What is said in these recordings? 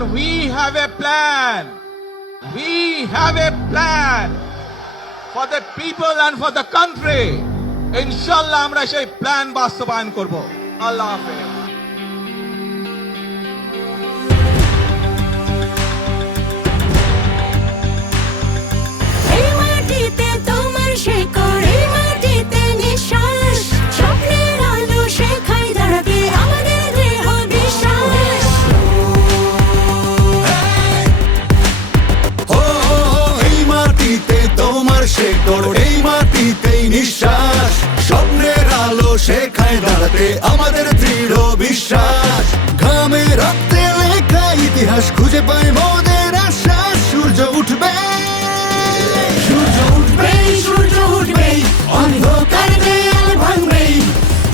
and we have a plan. We have a plan for the people and for the country. ইনশাআল্লাহ আমরা সেই plan বাস্তবায়ন করব। আল্লাহ হাফেজ। এই মাটিতেই নিঃশ্বাস, স্বপ্নের আলো শেখায় দাঁড়াতে আমাদের দৃঢ় বিশ্বাস। ঘামে রক্তে লেখা ইতিহাস খুঁজে পায় মোদের আশ্বাস। সূর্য উঠবে, সূর্য উঠবে, সূর্য উঠবে, অন্ধকার দেয়াল ভাঙবে,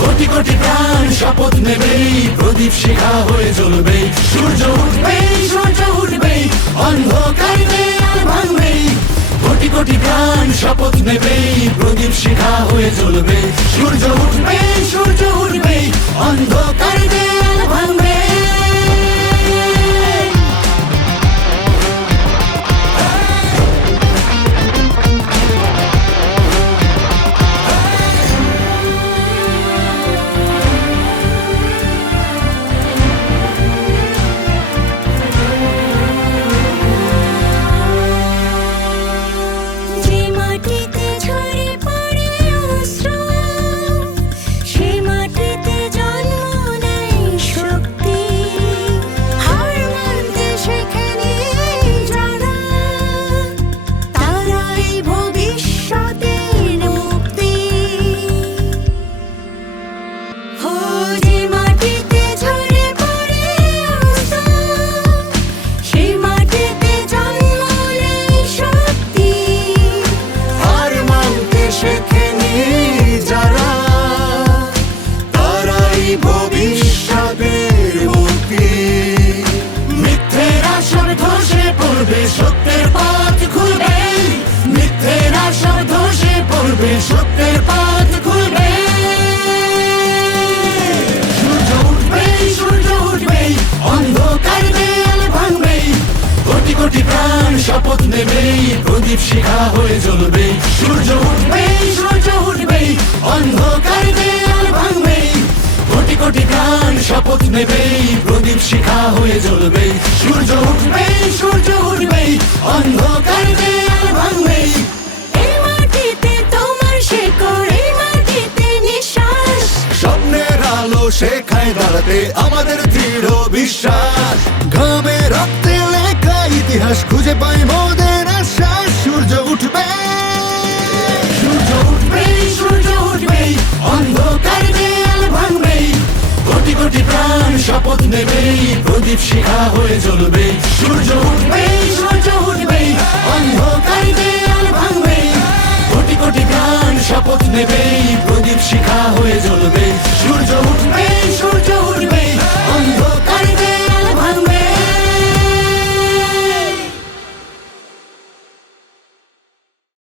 কোটি কোটি প্রাণ শপথ নেবে, প্রদীপ শিখা হয়ে জ্বলবে। সূর্য উঠবে, সূর্য উঠবে, অন্ধকার দেয়াল ভাঙবে, কোটি কোটি প্রাণ শপথ নেবে, প্রদীপ শিখা হয়ে জ্বলবে। সূর্য উঠবে, সূর্য উঠবে, অন্ধকার দেয়াল ভাঙবে। সত্যের পথ খুলবে, মিথ্যের আশা ধসে পড়বে, সত্যের পথ খুলবে। সূর্য উঠবে, সূর্য উঠবে, অন্ধকার দেয়াল ভাঙবে, কোটি কোটি প্রাণ শপথ নেবে, প্রদীপ শিখা হয়ে জ্বলবে। সূর্য উঠবে, সূর্য উঠবে, অন্ধকার দেয়াল ভাঙবে, কোটি কোটি প্রাণ শপথ নেবে, প্রদীপ শিখা হয়ে জ্বলবে। সূর্য উঠবে, সূর্য উঠবে, অন্ধকার দেয়াল ভাঙবে। এই মাটিতে তোমার শেকড়, এই মাটিতে নিঃশ্বাস, স্বপ্নের আলো শেখায় দাঁড়াতে আমাদের দৃঢ় বিশ্বাস। ঘামে রক্তে লেখা ইতিহাস খুঁজে পায় মোদের আশ্বাস। সূর্য উঠবে, সূর্য উঠবে, সূর্য উঠবে, অন্ধকার দেয়াল ভাঙবে, কোটি কোটি প্রাণ শপথ নেবে, প্রদীপ শিখা হয়ে জ্বলবে।